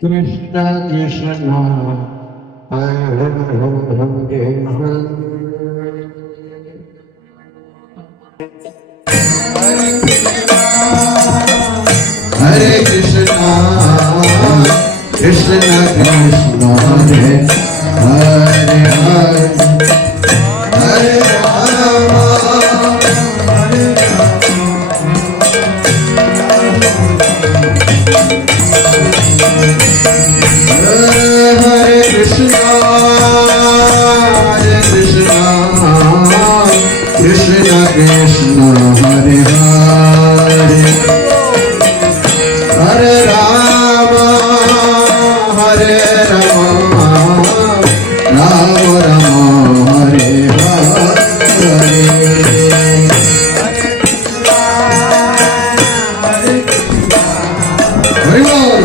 Krishna Krishna Hare Hare Hare Krishna Krishna Krishna Hare Hare Hare Rama Hare Hare Krishna Krishna Krishna Hare Hare Hare Rama Hare Rama Rama Rama Hare Hare Hare Bol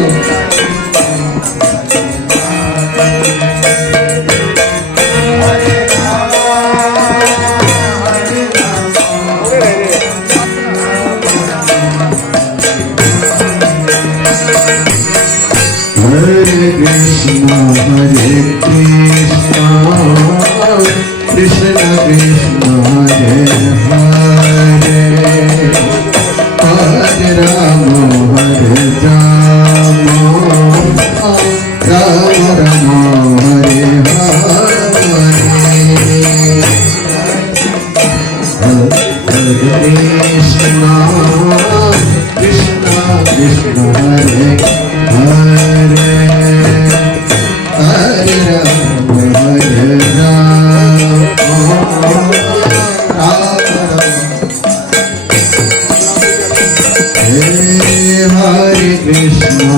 Hare Krishna Krishna Krishna Hare Hare Hare Rama Hare Rama Rama Rama Hare Hare Hare Krishna Krishna Krishna Hare Hare Hare Rama Hare Rama Rama Hare Krishna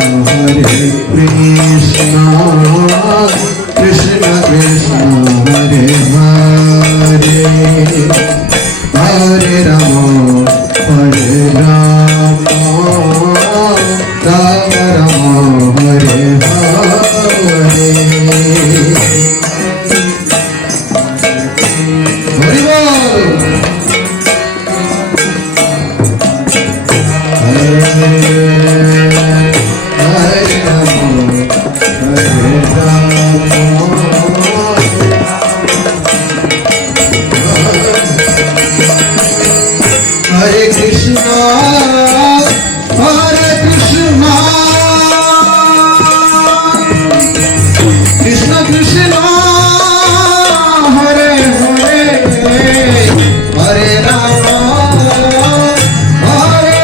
Krishna Krishna Hare Hare Hare Rama Hare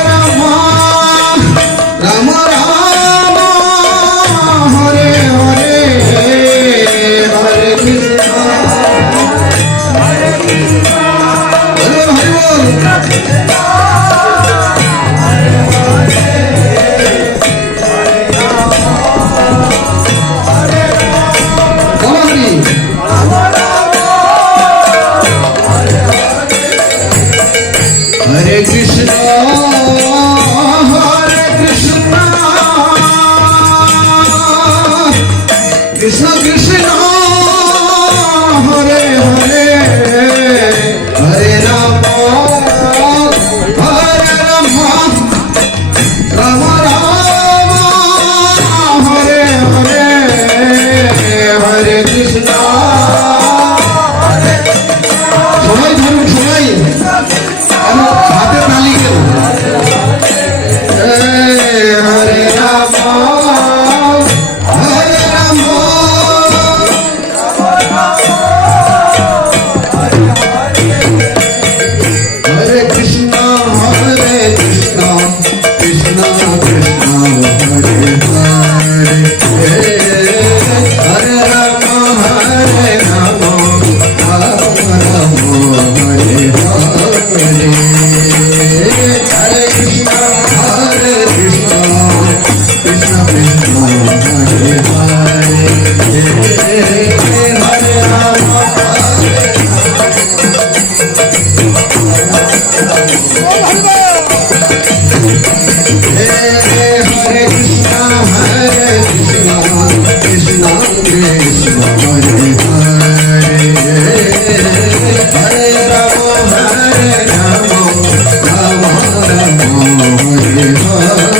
Rama Rama Rama Hare Hare Hare Bol Hare Krishna Krishna Krishna Hare Hare Hare Rama Hare Rama Rama Rama Hare Hare Hare Krishna Hare Krishna Krishna Krishna Hare Hare Hare Rama Hare Rama Rama Rama Hare Hare Hare Krishna সবাই ধরুন সবাই হাতে তালি কেন হরে রাম হরে রাম হরে কৃষ্ণ কৃষ্ণ কৃষ্ণ কৃষ্ণ হরে হরে হরে রাম হরে Ram Ram Ram Hare Hare Hare Krishna Krishna Krishna Hare Hare Hare Rama Hare Krishna Krishna Krishna Hare Hare Hare Rama Hare Rama Rama Rama Hare Hare